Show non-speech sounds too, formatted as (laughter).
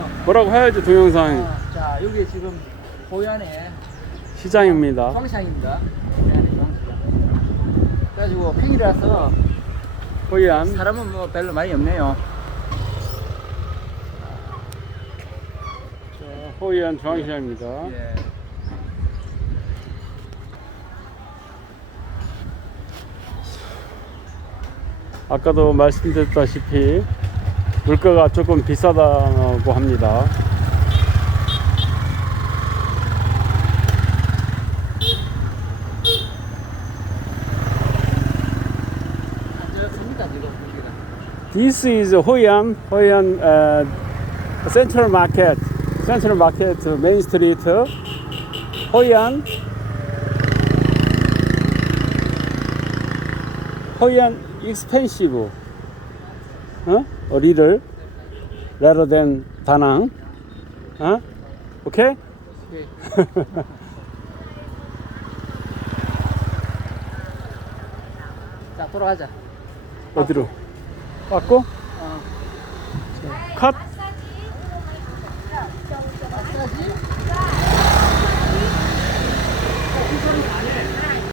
어, 뭐라고 해야지 동영상 어, 자, 여기 지금 호연의 시장입니다. 중앙시장입니다. 호연의 중앙시장. 그래가지고 평일이라서 호이안 사람은 뭐 별로 많이 없네요. 호이안 중앙시장입니다. 예. 아까도 말씀드렸다시피 물가가 조금 비싸다고 합니다. 앉았습니다, 지금. This is uh, Central Market, Central Market Main Street, Hoyan, Hoyan expensive, 어? 어리를 레로 된 다낭 어? 오케이? (laughs) 자 돌아가자 어디로? 왔고? 어. 컷? 마사지? 마사지?